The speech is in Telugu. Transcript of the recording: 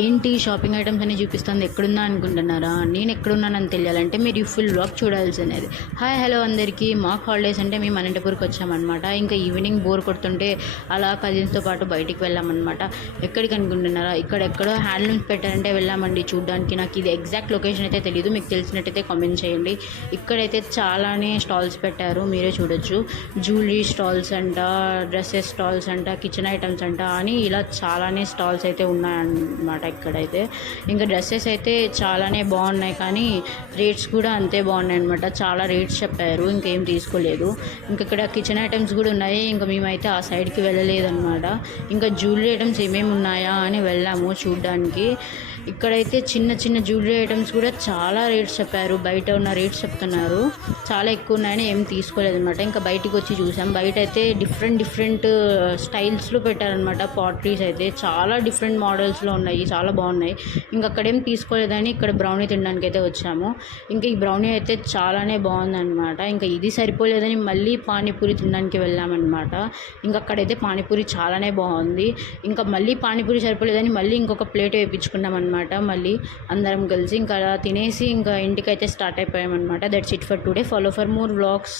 ఏంటి షాపింగ్ ఐటమ్స్ అన్ని చూపిస్తుంది ఎక్కడున్నా అనుకుంటున్నారా? నేను ఎక్కడున్నానని తెలియాలంటే మీరు ఈ ఫుల్ వ్లాగ్ చూడాల్సినది. హాయ్ హలో అందరికీ. మాకు హాలిడేస్ అంటే మేము అనంతపూర్కి వచ్చామన్నమాట. ఇంకా ఈవినింగ్ బోర్ కొడుతుంటే అలా కజిన్స్తో పాటు బయటికి వెళ్ళామన్నమాట. ఎక్కడికి అనుకుంటున్నారా? ఇక్కడెక్కడో హ్యాండ్లూమ్స్ పెట్టారంటే వెళ్ళామండి చూడడానికి. నాకు ఇది ఎగ్జాక్ట్ లొకేషన్ అయితే తెలియదు, మీకు తెలిసినట్టయితే కామెంట్ చేయండి. ఇక్కడైతే చాలానే స్టాల్స్ పెట్టారు, మీరే చూడొచ్చు. జ్యువెలరీ స్టాల్స్ అంట, డ్రెస్సెస్ స్టాల్స్ అంట, కిచెన్ ఐటమ్స్ అంట అని ఇలా చాలానే స్టాల్స్ అయితే ఉన్నాయన్నమాట. ఇక్కడైతే ఇంకా డ్రెస్సెస్ అయితే చాలానే బాగున్నాయి, కానీ రేట్స్ కూడా అంతే బాగున్నాయి అనమాట. చాలా రేట్స్ చెప్పారు, ఇంకేం తీసుకోలేదు. ఇంకా ఇక్కడ కిచెన్ ఐటమ్స్ కూడా ఉన్నాయి. ఇంకా మేమైతే ఆ సైడ్కి వెళ్ళలేదన్నమాట. ఇంకా జ్యువెలరీ ఐటమ్స్ ఏమేమి ఉన్నాయా అని వెళ్ళాము చూడడానికి. ఇక్కడైతే చిన్న చిన్న జ్యువెలరీ ఐటమ్స్ కూడా చాలా రేట్స్ చెప్పారు. బయట ఉన్న రేట్స్ చెప్తున్నారు, చాలా ఎక్కువ ఉన్నాయని ఏం తీసుకోలేదన్నమాట. ఇంకా బయటికి వచ్చి చూసాం. బయట అయితే డిఫరెంట్ స్టైల్స్లో పెట్టారనమాట. పాట్రీస్ అయితే చాలా డిఫరెంట్ మోడల్స్లో ఉన్నాయి, చాలా బాగున్నాయి. ఇంకా అక్కడేం తీసుకోలేదని ఇక్కడ బ్రౌనీ తినడానికి అయితే వచ్చాము. ఇంకా ఈ బ్రౌనీ అయితే చాలానే బాగుందన్నమాట. ఇంకా ఇది సరిపోలేదని మళ్ళీ పానీపూరి తినడానికి వెళ్ళామన్నమాట. ఇంకా అక్కడైతే పానీపూరి చాలానే బాగుంది. ఇంకా మళ్ళీ పానీపూరి సరిపోలేదని మళ్ళీ ఇంకొక ప్లేట్ వేయించుకున్నాం అనమాట. మళ్ళీ అందరం కలిసి ఇంకా అలా తినేసి ఇంకా ఇంటికైతే స్టార్ట్ అయిపోయామన్నమాట. That's it for today. Follow for more vlogs.